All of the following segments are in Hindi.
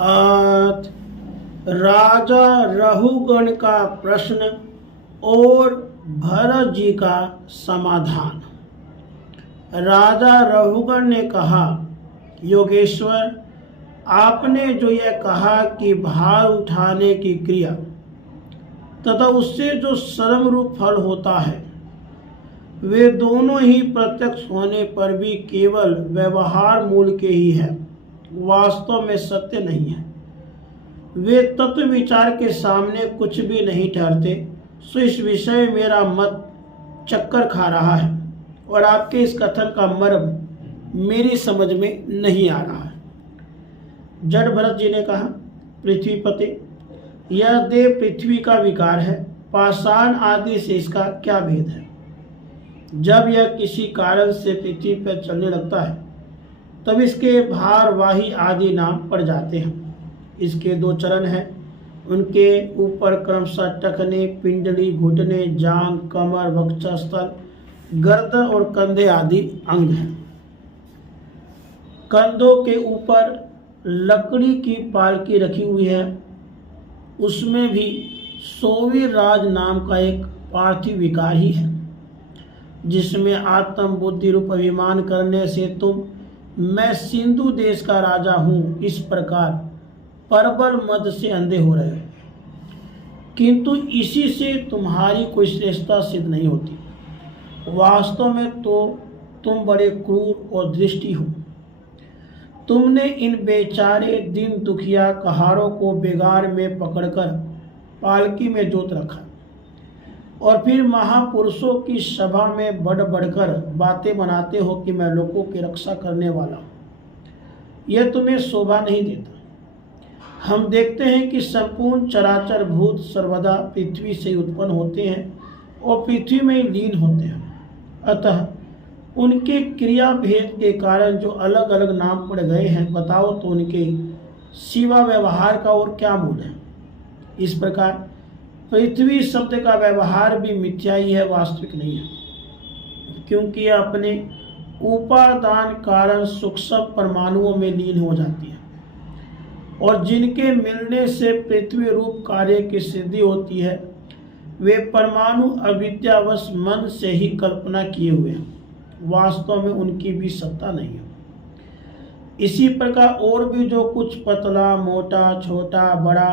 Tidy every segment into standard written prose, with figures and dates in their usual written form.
आज राजा रहुगण का प्रश्न और भरत जी का समाधान। राजा रहुगण ने कहा, योगेश्वर, आपने जो यह कहा कि भार उठाने की क्रिया तथा उससे जो श्रम रूप फल होता है, वे दोनों ही प्रत्यक्ष होने पर भी केवल व्यवहार मूल के ही है, वास्तव में सत्य नहीं है। वे तत्व विचार के सामने कुछ भी नहीं ठहरते। सो इस विषय में मेरा मत चक्कर खा रहा है और आपके इस कथन का मर्म मेरी समझ में नहीं आ रहा है। जड़ भरत जी ने कहा, पृथ्वीपते, यह देह पृथ्वी का विकार है, पाषाण आदि से इसका क्या भेद है? जब यह किसी कारण से पृथ्वी पर चलने लगता है तब इसके भारवाही आदि नाम पड़ जाते हैं। इसके दो चरण हैं, उनके ऊपर क्रमशः टखने, पिंडली, घुटने, जांग, कमर, वक्षस्थल, गर्दन और कंधे आदि अंग हैं। कंधों के ऊपर लकड़ी की पालकी रखी हुई है, उसमें भी सोवीर राज नाम का एक पार्थिव विकार ही है, जिसमें आत्म बुद्धि रूप अभिमान करने से तुम मैं सिंधु देश का राजा हूँ इस प्रकार प्रबल मद से अंधे हो रहे हो, किंतु इसी से तुम्हारी कोई श्रेष्ठता सिद्ध नहीं होती। वास्तव में तो तुम बड़े क्रूर और दृष्टि हो। तुमने इन बेचारे दिन दुखिया कहारों को बेगार में पकड़कर पालकी में जोत रखा और फिर महापुरुषों की सभा में बढ़ बढ़कर बातें बनाते हो कि मैं लोगों की रक्षा करने वाला हूँ। यह तुम्हें शोभा नहीं देता। हम देखते हैं कि संपूर्ण चराचर भूत सर्वदा पृथ्वी से उत्पन्न होते हैं और पृथ्वी में लीन होते हैं। अतः उनके क्रिया भेद के कारण जो अलग अलग नाम पड़ गए हैं, बताओ तो उनके सिवा व्यवहार का और क्या मूल है? इस प्रकार पृथ्वी शब्द का व्यवहार भी मिथ्या ही है, वास्तविक नहीं है, क्योंकि यह अपने उपादान कारण सूक्ष्म परमाणुओं में लीन हो जाती है और जिनके मिलने से पृथ्वी रूप कार्य की सिद्धि होती है, वे परमाणु अविद्यावश मन से ही कल्पना किए हुए हैं, वास्तव में उनकी भी सत्ता नहीं है। इसी प्रकार और भी जो कुछ पतला, मोटा, छोटा, बड़ा,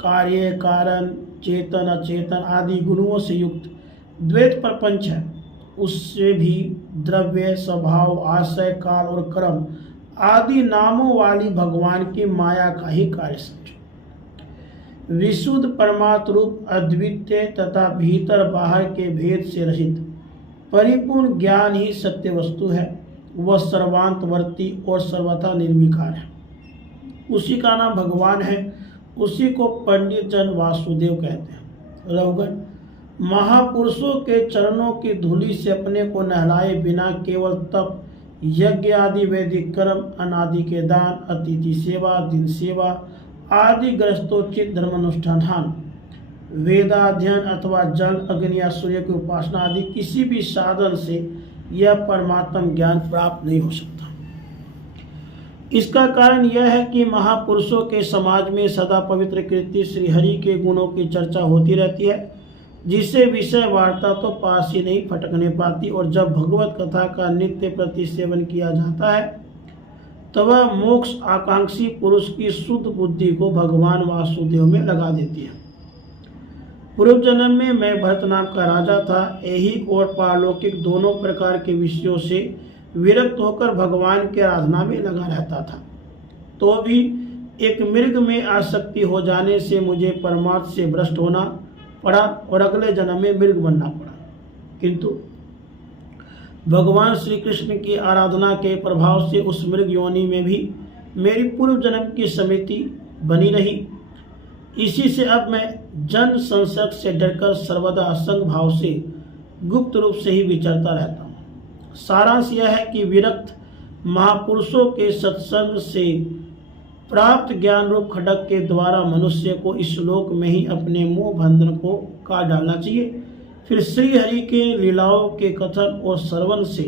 कार्य, कारण, चेतन, अचेतन आदि गुणों से युक्त द्वैत प्रपंच है, उससे भी द्रव्य, स्वभाव, आशय, काल और कर्म आदि नामों वाली भगवान की माया का ही कार्य समझो। विशुद्ध परमात्म रूप अद्वितीय तथा भीतर बाहर के भेद से रहित परिपूर्ण ज्ञान ही सत्य वस्तु है। वह सर्वांतवर्ती और सर्वथा निर्विकार है। उसी का नाम भगवान है। उसी को पंडित जन वासुदेव कहते हैं। रहुगण, महापुरुषों के चरणों की धूलि से अपने को नहलाए बिना केवल तप, यज्ञ आदि वैदिक कर्म, अनादि के दान, अतिथि सेवा, दिन सेवा आदि ग्रस्तोचित धर्मानुष्ठान, वेदाध्ययन अथवा जल, अग्नि या सूर्य की उपासना आदि किसी भी साधन से यह परमात्म ज्ञान प्राप्त नहीं हो सकता। इसका कारण यह है कि महापुरुषों के समाज में सदा पवित्र कीर्ति श्री हरि के गुणों की चर्चा होती रहती है, जिससे विषय वार्ता तो पास ही नहीं फटकने पाती, और जब भगवत कथा का नित्य प्रति सेवन किया जाता है तब वह मोक्ष आकांक्षी पुरुष की शुद्ध बुद्धि को भगवान वासुदेव में लगा देती है। पूर्व जन्म में मैं भरत नाम का राजा था। ऐहिक और पारलौकिक दोनों प्रकार के विषयों से विरक्त होकर भगवान की आराधना में लगा रहता था, तो भी एक मृग में आसक्ति हो जाने से मुझे परमार्थ से भ्रष्ट होना पड़ा और अगले जन्म में मृग बनना पड़ा। किंतु भगवान श्री कृष्ण की आराधना के प्रभाव से उस मृग योनि में भी मेरी पूर्व जन्म की स्मृति बनी रही। इसी से अब मैं जन संसर्ग से डरकर सर्वदा असंग भाव से गुप्त रूप से ही विचरता रहता हूँ। सारांश यह है कि विरक्त महापुरुषों के सत्संग से प्राप्त ज्ञान रूप खड्ग के द्वारा मनुष्य को इस लोक में ही अपने मोह बंधन को काट डालना चाहिए। फिर श्री हरि के लीलाओं के कथन और श्रवण से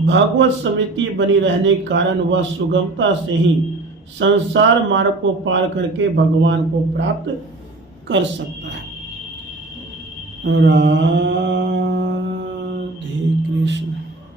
भगवत स्मृति बनी रहने के कारण वह सुगमता से ही संसार मार्ग को पार करके भगवान को प्राप्त कर सकता है।